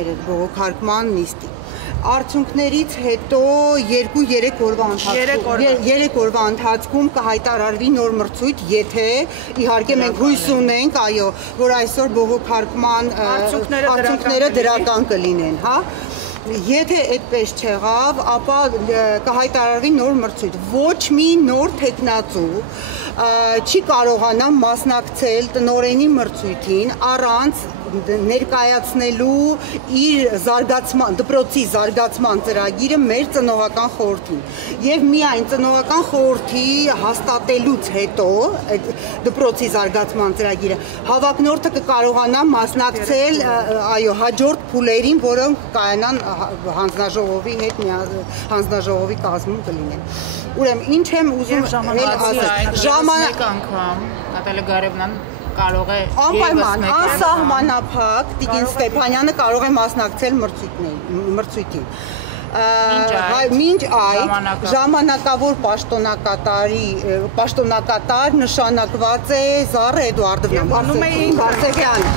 Բողոքարկման նիստի։ Արդյունքներից հետո 2-3 օրվա ընթացքում կհայտարարվի նոր մրցույթ, եթե իհարկե մենք հույս ունենք, այո, որ այսօր բողոքարկման արդյունքները դրական կլինեն, հա։ Եթե այդպես չեղավ, ապա կհայտարարվի նոր մրցույթ։ Ոչ մի նոր թեկնածու չի կարողանա մասնակցել տնօրենի մրցույթին առանց ներկայացնելու իր դպրոցի զարգացման ծրագիրը մեր ծնողական խորհրդին եւ միայն ծնողական խորհրդի հաստատելուց հետո դպրոցի զարգացման ծրագիրը հավակնորդը կկարողանա մասնակցել այո հաջորդ փուլերին, որոնք կայանան հանձնաժողովի հետ հանձնաժողովի կազմում կլինեն։ Ուրեմն ինչ եմ ուզում ժամանակ անգամ Նատալիա Գարևնան կարող է անպայման անսահմանափակ Տիկին Ստեփանյանը կարող է մասնակցել մրցույթին։ Մինչ այդ ժամանակավոր պաշտոնակատար նշանակված է Զառա Էդուարդովնան Բարսեղյանը։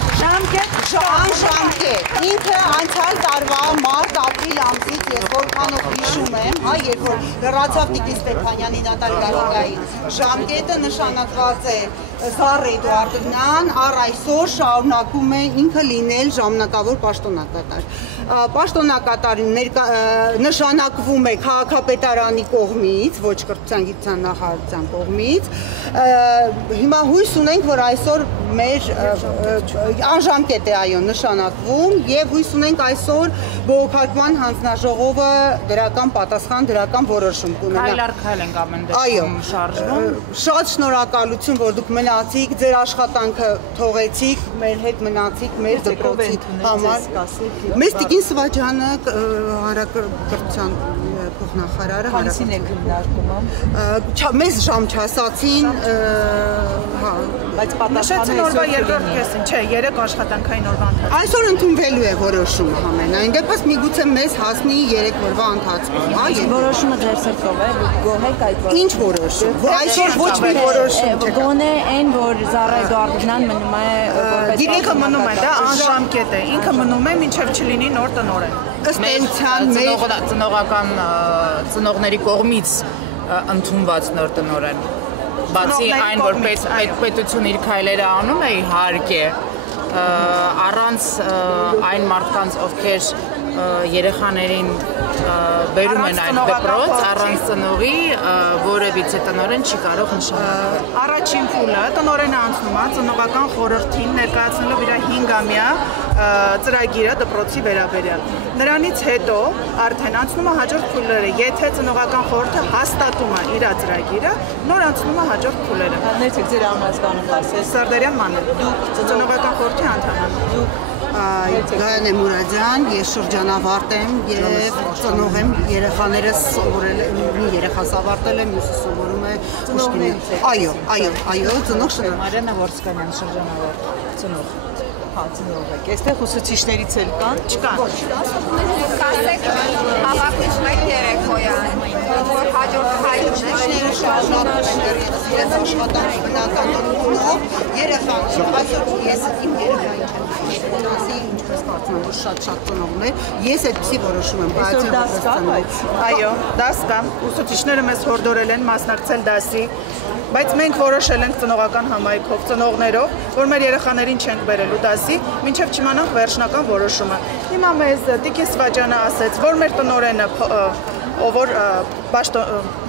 Ժամկետ։ Ինքը անցյալ տարվա մարտ-ապրիլ ամսից ես որքանով հիշում եմ, հա, երբ որ լրացավ Տիկին Ստեփանյանի Նատալիա Գարևնայի ժամկետը նշանակված է Զառա Էդուարդովնան, առ այսօր շարունակում է ինքը լինել ժամանակավոր պաշտոնակատար։ Պաշտոնակատարին նշանակվում է քաղաքապետարանի կողմից, ոչ կրթության գիտության նախարարության կողմից։ Հիմա հույս ունենք, որ այսօր մեր անժամկետ է այո նշանակվում եւ հույս ունենք այսօր բողոքարկման հանձնաժողովը դրական պատասխան, դրական որոշում կունենա։ Քայլ առ քայլ ենք ամեն դեպքում շարժվում։ Շատ շնորհակալություն, որ դուք մնացիք, ձեր աշխատանքը թողեցիք, մեր հետ մնացիք, մեր դպրոցի համար։ Մեզ Տիկին Սվաջյանը հանրակրթության փոխնախարարը Հանցին եք քննարկումը։ Մեզ ժամ չասացին, հա, բայց պատասխանը օրվա երկրորդ կեսին, չէ, 3 աշխատանքային օրվա ընթացքում։ Այսօր ընդունվելու է որոշումը համենայն դեպս միգուցե մեզ հասնի 3 օրվա ընթացքում, հա։ Որոշումը ձեր սրտով է, դուք գոհ եք այդ որոշումը։ Ինչ որոշում։ Այսօր ոչ մի որոշում չկա։ Գոնե այն, որ Զառա Էդուարդովնան մնում է Ինքը մնում է, դա անժամկետ է։ Ինքը մնում է, մինչև չլինի նոր տնօրեն։ Ըստ էության ծնողական ծնողների կողմից ընդունված նոր տնօրեն։ Բացի այն, որ պետությունը իր քայլերը անում է, իհարկե, առանց այն մարդկանց, ովքեր երեխաներին բերում են այդ դպրոց, առանց ծնողի որևիցե տնօրեն չի կարող նշանակել։ Առաջին փուլը տնօրենը անցնում է ծնողական խորհրդին ներկայացնելով իր 5-ամյա ծրագիրը դպրոցի վերաբերյալ։ Նրանից հետո արդեն անցնում է հաջորդ փուլերը, եթե ծնողական խորհուրդը հաստատում է իր ծրագիրը, նոր անցնում է հաջորդ փուլերը։ Ներեցեք ձեր անվանումը ասել։ Սարդարյան Մանել, դուք ծնողական խորհրդի անդամ եք։ Գայանե Մուրադյան, ես շրջանավարտ եմ եւ ծնող եմ, երեխաներս սովորել եմ, մի երեխաս ավարտել եմ, մյուսը սովորում է Պուշկինի։ Այո, ծնող շնորհ։ Մարիանա Որսկանյան, շրջանավարտ, ծնող։ Հա, ծնող եք։ Այստեղ ուսուցիչներից էլ կան։ Չկան։ Կասեք հավաքություն եք երեկոյան, որ հաջորդ հայրները շարունակում են իրենց աշխատանքի բնականոնով երեխաները, այսօր ես իմ երեխային չեմ ասի, ինչպես կարծում եմ, որ շատ ծնողներ, ես այդպիսի որոշում եմ, այսօր դաս կա, բայց այո, դաս կա, ուսուցիչները մեզ հորդորել են մասնակցել դասի, բայց մենք որոշել ենք ծնողական համայնքով, ծնողներով, որ մեր երեխաներին չենք բերելու դասի, մինչև չիմանանք վերջնական որոշումը։ Հիմա մեզ Տիկին Սվաջյանը ասեց, որ մեր տնօրենը ով որ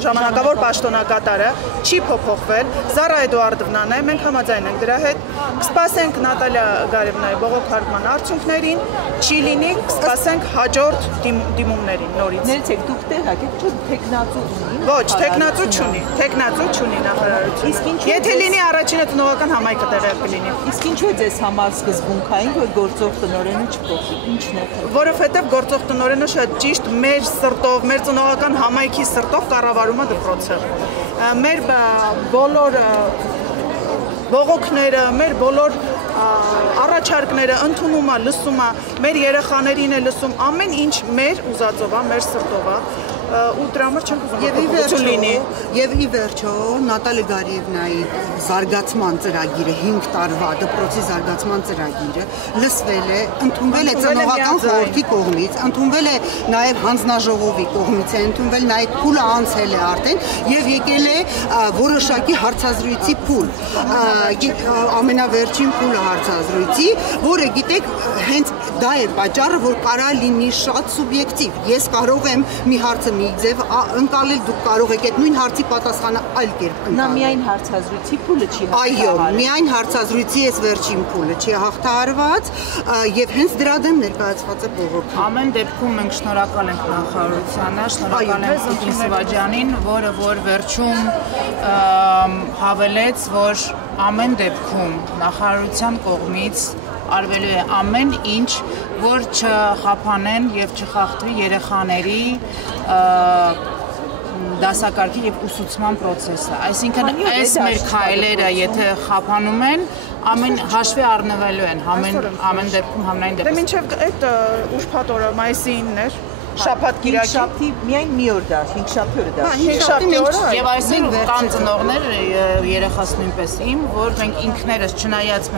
ժամանակավոր պաշտոնակատարը չի փոփոխվել, Զառա Էդուարդովնան է, մենք համաձայն ենք դրա հետ, կսպասենք Նատալիա Գարևնայի բողոքարկման արդյունքներին, չի լինի, կսպասենք հաջորդ դիմումներին նորից։ Ներեցեք, դուք տեղակ եք, չէ՞ թեկնածու ունի։ Ոչ, թեկնածու չունի նախարարություն։ Եթե լինի առաջինը տնողական համայնքը տեղյակ կլինի։ Իսկ ինչու է ձեզ համար սկզբունքային, որ գործող տնօրենը չփոխի։ Ինչն է։ Որովհետև գործող տնօրենը շատ ճիշտ մեր սրտով, մեր ծնողական համայնքի սրտով կառավարում է դպրոցը։ Մեր բոլոր բողոքները, մեր բոլոր առաջարկները ընդունում է, լսում է, մեր երեխաներին է լսում, ամեն ինչ մեր ուզածով է, մեր սրտով է։ ու դրա համար չենք Եվ ի վերջո Նատալիա Գարիևնայի զարգացման ծրագիրը 5 տարվա դպրոցի զարգացման ծրագիրը լսվել է, ընդունվել է ծնողական խորհրդի կողմից, ընդունվել է նաև հանձնաժողովի կողմից է ընդունվել, նաև փուլը անցել է արդեն եւ եկել է որոշակի հարցազրույցի փուլ, ամենավերջին փուլը հարցազրույցի, որը գիտեք հենց դա է պատճառը, որ կարա լինի շատ սուբյեկտիվ։ Ես կարող եմ մի հարցը մի ձև ընկալել, դուք կարող եք այդ նույն հարցի պատասխանը այլ կերպ ընկալել։ Նա միայն հարցազրույցի փուլը չի հաղթահարել։ Այո, միայն հարցազրույցի այս վերջին փուլը չի հաղթահարված եւ հենց դրա դեմ ներկայացված է բողոքը։ Ամեն դեպքում մենք շնորհակալ ենք նախարարությանը, շնորհակալ ենք Պուտին Սիվաջյանին, որը որ վերջում հավելեց, որ ամեն դեպքում նախարարության կողմից արվելու է ամեն ինչ, որ չխափանեն եւ չխախտվի երեխաների դասակարգի եւ ուսուցման process-ը։ Այսինքն այս մեր քայլերը, եթե խափանում են, ամեն հաշվի առնվելու են, ամեն դեպքում համնային դեպքում։ Դե մինչև այդ ուրբաթ օրը մայիսի 9-ն էր, շաբաթ կիրակի։ Շաբթի միայն մի օր դա, 5 շաբթի օրը դա։ 5 շաբթի օրը։ Եվ այսօր կան ծնողներ, երեխաս նույնպես իմ, որ մենք ինքներս չնայած մենք